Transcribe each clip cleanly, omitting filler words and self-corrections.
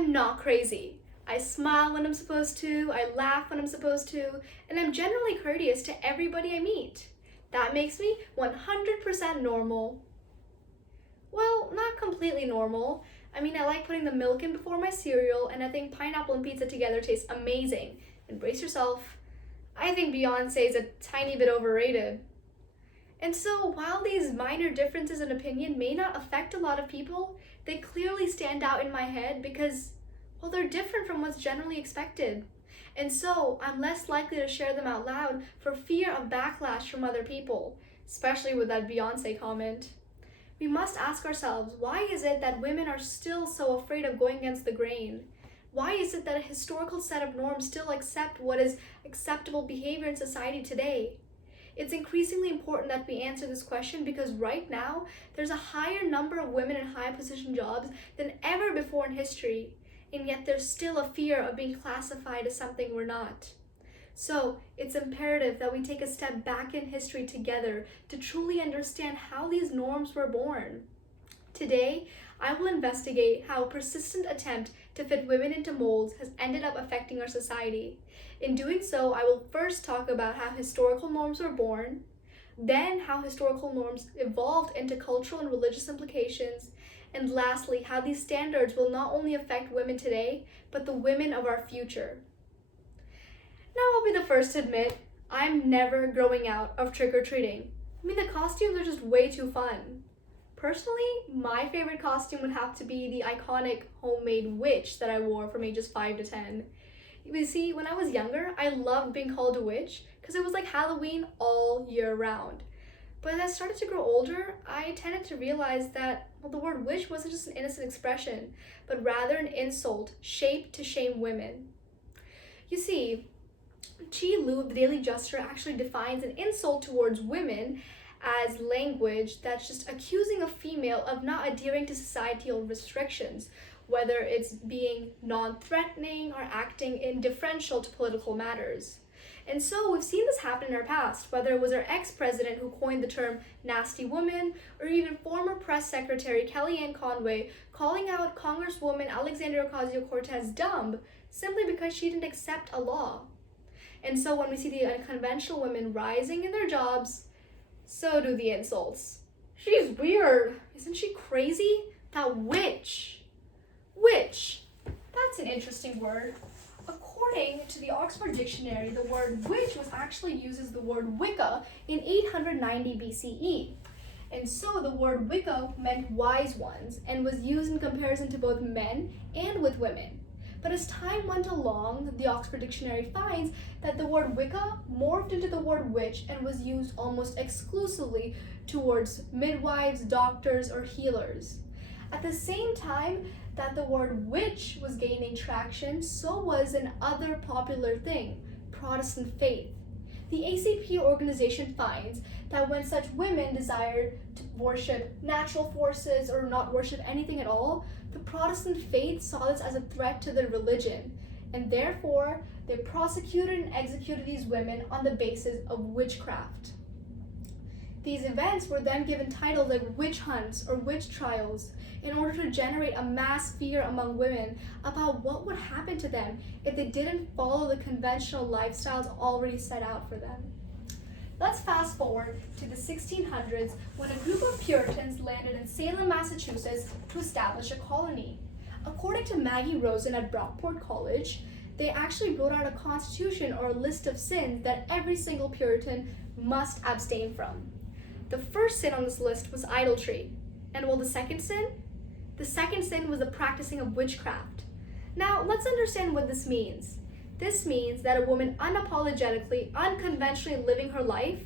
I'm not crazy. I smile when I'm supposed to, I laugh when I'm supposed to, and I'm generally courteous to everybody I meet. That makes me 100% normal. Well, not completely normal. I mean, I like putting the milk in before my cereal, and I think pineapple and pizza together taste amazing. And brace yourself, I think Beyonce is a tiny bit overrated. And so, while these minor differences in opinion may not affect a lot of people, they clearly stand out in my head because, well, they're different from what's generally expected. And so, I'm less likely to share them out loud for fear of backlash from other people, especially with that Beyonce comment. We must ask ourselves, why is it that women are still so afraid of going against the grain? Why is it that a historical set of norms still accept what is acceptable behavior in society today? It's increasingly important that we answer this question because right now, there's a higher number of women in high position jobs than ever before in history, and yet there's still a fear of being classified as something we're not. So, it's imperative that we take a step back in history together to truly understand how these norms were born. Today, I will investigate how a persistent attempt to fit women into molds has ended up affecting our society. In doing so, I will first talk about how historical norms were born, then how historical norms evolved into cultural and religious implications, and lastly, how these standards will not only affect women today, but the women of our future. Now, I'll be the first to admit, I'm never growing out of trick-or-treating. I mean, the costumes are just way too fun. Personally, my favorite costume would have to be the iconic homemade witch that I wore from ages 5 to 10. You see, when I was younger, I loved being called a witch because it was like Halloween all year round. But as I started to grow older, I tended to realize that, well, the word witch wasn't just an innocent expression, but rather an insult shaped to shame women. You see, Chi Lu of the Daily Juster actually defines an insult towards women as language that's just accusing a female of not adhering to societal restrictions, whether it's being non-threatening or acting indifferential to political matters. And so we've seen this happen in our past, whether it was our ex-president who coined the term nasty woman, or even former press secretary Kellyanne Conway calling out Congresswoman Alexandria Ocasio-Cortez dumb simply because she didn't accept a law. And so when we see the unconventional women rising in their jobs, so do the insults. She's weird. Isn't she crazy? That witch. Witch. That's an interesting word. According to the Oxford Dictionary, the word witch was actually used as the word Wicca in 890 BCE. And so the word Wicca meant wise ones and was used in comparison to both men and with women. But as time went along, the Oxford Dictionary finds that the word Wicca morphed into the word witch and was used almost exclusively towards midwives, doctors, or healers. At the same time that the word witch was gaining traction, so was an other popular thing, Protestant faith. The ACP organization finds that when such women desired to worship natural forces or not worship anything at all, the Protestant faith saw this as a threat to their religion, and therefore they prosecuted and executed these women on the basis of witchcraft. These events were then given titles like witch hunts or witch trials in order to generate a mass fear among women about what would happen to them if they didn't follow the conventional lifestyles already set out for them. Let's fast forward to the 1600s when a group of Puritans landed in Salem, Massachusetts to establish a colony. According to Maggie Rosen at Brockport College, they actually wrote out a constitution or a list of sins that every single Puritan must abstain from. The first sin on this list was idolatry. And well, the second sin? The second sin was the practicing of witchcraft. Now, let's understand what this means. This means that a woman unapologetically, unconventionally living her life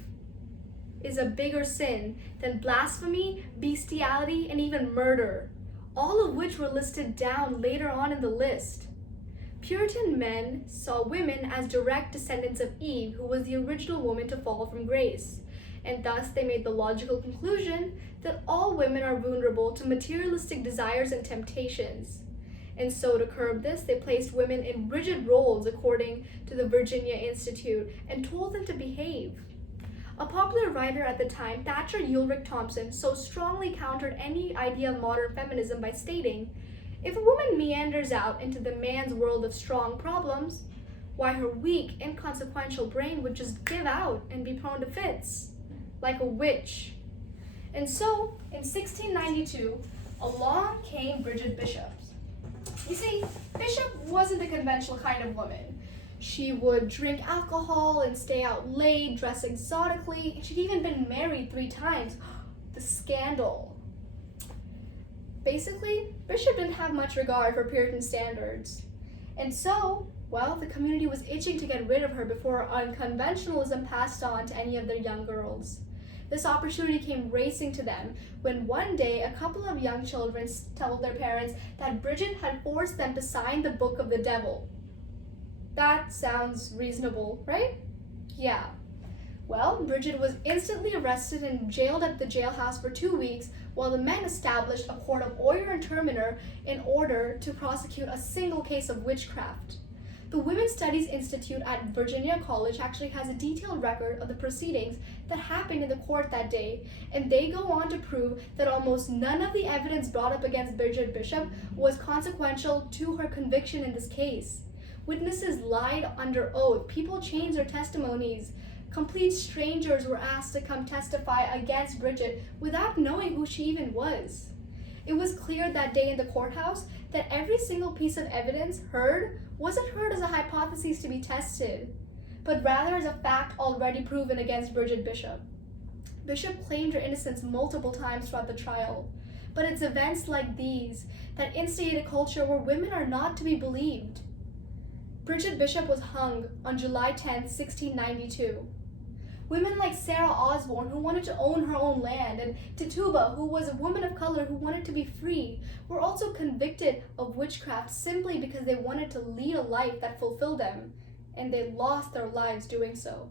is a bigger sin than blasphemy, bestiality, and even murder, all of which were listed down later on in the list. Puritan men saw women as direct descendants of Eve, who was the original woman to fall from grace. And thus they made the logical conclusion that all women are vulnerable to materialistic desires and temptations. And so to curb this, they placed women in rigid roles according to the Virginia Institute and told them to behave. A popular writer at the time, Thatcher Ulrich Thompson, so strongly countered any idea of modern feminism by stating, If a woman meanders out into the man's world of strong problems, why her weak, inconsequential brain would just give out and be prone to fits, like a witch. And so, in 1692, along came Bridget Bishop. You see, Bishop wasn't the conventional kind of woman. She would drink alcohol and stay out late, dress exotically, and she'd even been married 3 times. The scandal. Basically, Bishop didn't have much regard for Puritan standards. And so, well, the community was itching to get rid of her before unconventionalism passed on to any of their young girls. This opportunity came racing to them when one day a couple of young children told their parents that Bridget had forced them to sign the Book of the Devil. That sounds reasonable, right? Yeah. Well, Bridget was instantly arrested and jailed at the jailhouse for 2 weeks while the men established a court of oyer and terminer in order to prosecute a single case of witchcraft. The Women's Studies Institute at Virginia College actually has a detailed record of the proceedings that happened in the court that day, and they go on to prove that almost none of the evidence brought up against Bridget Bishop was consequential to her conviction in this case. Witnesses lied under oath, people changed their testimonies, complete strangers were asked to come testify against Bridget without knowing who she even was. It was clear that day in the courthouse that every single piece of evidence heard wasn't heard as a hypothesis to be tested, but rather as a fact already proven against Bridget Bishop. Bishop claimed her innocence multiple times throughout the trial, but it's events like these that instigate a culture where women are not to be believed. Bridget Bishop was hung on July 10, 1692. Women like Sarah Osborne, who wanted to own her own land, and Tituba, who was a woman of color who wanted to be free, were also convicted of witchcraft simply because they wanted to lead a life that fulfilled them, and they lost their lives doing so.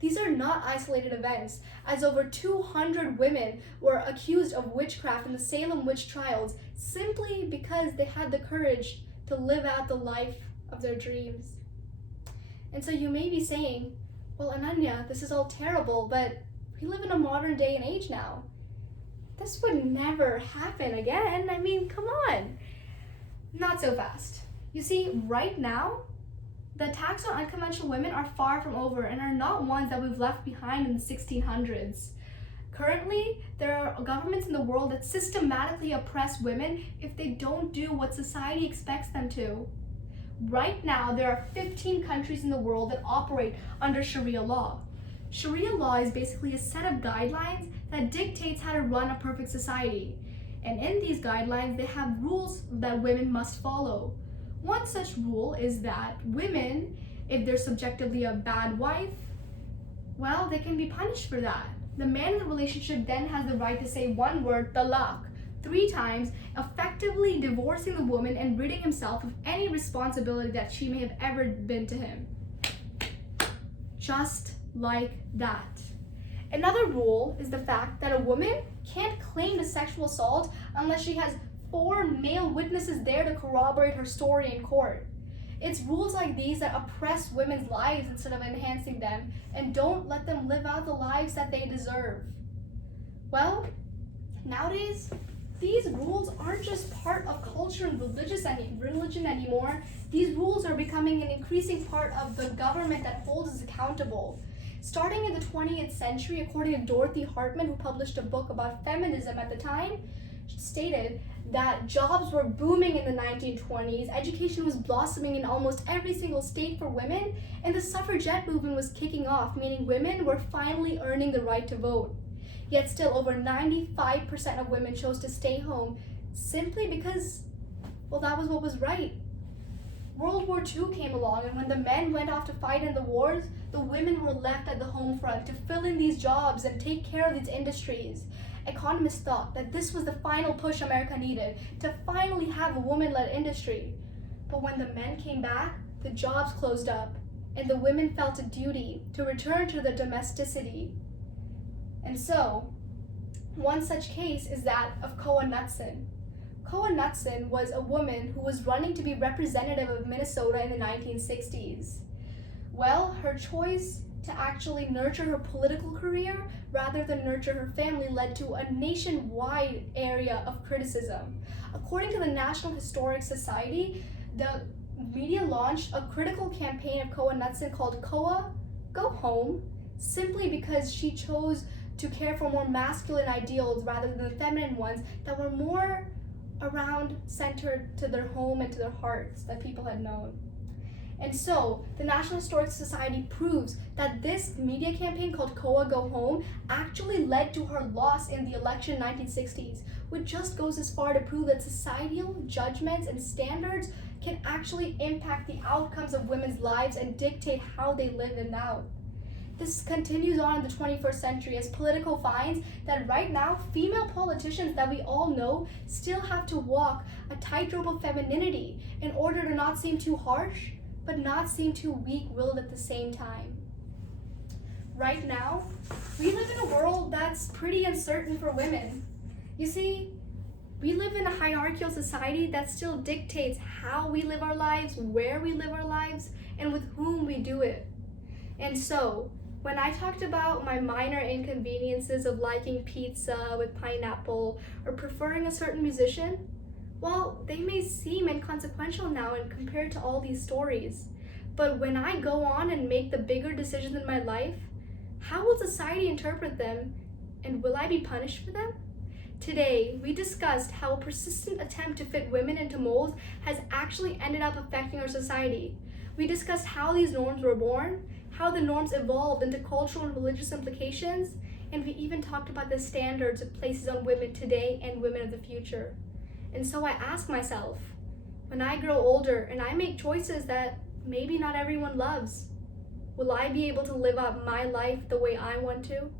These are not isolated events, as over 200 women were accused of witchcraft in the Salem witch trials simply because they had the courage to live out the life of their dreams. And so you may be saying, well, Ananya, this is all terrible, but we live in a modern day and age now. This would never happen again. I mean, come on. Not so fast. You see, right now, the attacks on unconventional women are far from over and are not ones that we've left behind in the 1600s. Currently, there are governments in the world that systematically oppress women if they don't do what society expects them to. Right now, there are 15 countries in the world that operate under Sharia law. Sharia law is basically a set of guidelines that dictates how to run a perfect society. And in these guidelines, they have rules that women must follow. One such rule is that women, if they're subjectively a bad wife, well, they can be punished for that. The man in the relationship then has the right to say one word, talaq, 3 times, effectively divorcing the woman and ridding himself of any responsibility that she may have ever been to him. Just like that. Another rule is the fact that a woman can't claim a sexual assault unless she has 4 male witnesses there to corroborate her story in court. It's rules like these that oppress women's lives instead of enhancing them and don't let them live out the lives that they deserve. Well, nowadays, these rules aren't just part of culture and religion anymore. These rules are becoming an increasing part of the government that holds us accountable. Starting in the 20th century, according to Dorothy Hartman, who published a book about feminism at the time, stated that jobs were booming in the 1920s, education was blossoming in almost every single state for women, and the suffragette movement was kicking off, meaning women were finally earning the right to vote. Yet still, over 95% of women chose to stay home simply because, well, that was what was right. World War II came along, and when the men went off to fight in the wars, the women were left at the home front to fill in these jobs and take care of these industries. Economists thought that this was the final push America needed to finally have a woman-led industry. But when the men came back, the jobs closed up, and the women felt a duty to return to their domesticity. And so, one such case is that of Koa Knutson. Koa Knutson was a woman who was running to be representative of Minnesota in the 1960s. Well, her choice to actually nurture her political career rather than nurture her family led to a nationwide area of criticism. According to the National Historic Society, the media launched a critical campaign of Koa Knutson called Koa Go Home, simply because she chose to care for more masculine ideals rather than the feminine ones that were more around centered to their home and to their hearts that people had known. And so, the National Historic Society proves that this media campaign called Koa Go Home actually led to her loss in the election in 1960s, which just goes as far to prove that societal judgments and standards can actually impact the outcomes of women's lives and dictate how they live and now. This continues on in the 21st century as Politico finds that right now, female politicians that we all know still have to walk a tightrope of femininity in order to not seem too harsh, but not seem too weak-willed at the same time. Right now, we live in a world that's pretty uncertain for women. You see, we live in a hierarchical society that still dictates how we live our lives, where we live our lives, and with whom we do it. And so, when I talked about my minor inconveniences of liking pizza with pineapple or preferring a certain musician, well, they may seem inconsequential now and compared to all these stories. But when I go on and make the bigger decisions in my life, how will society interpret them, and will I be punished for them? Today, we discussed how a persistent attempt to fit women into molds has actually ended up affecting our society. We discussed how these norms were born, how the norms evolved into cultural and religious implications, and we even talked about the standards it places on women today and women of the future. And so I ask myself, when I grow older and I make choices that maybe not everyone loves, will I be able to live out my life the way I want to?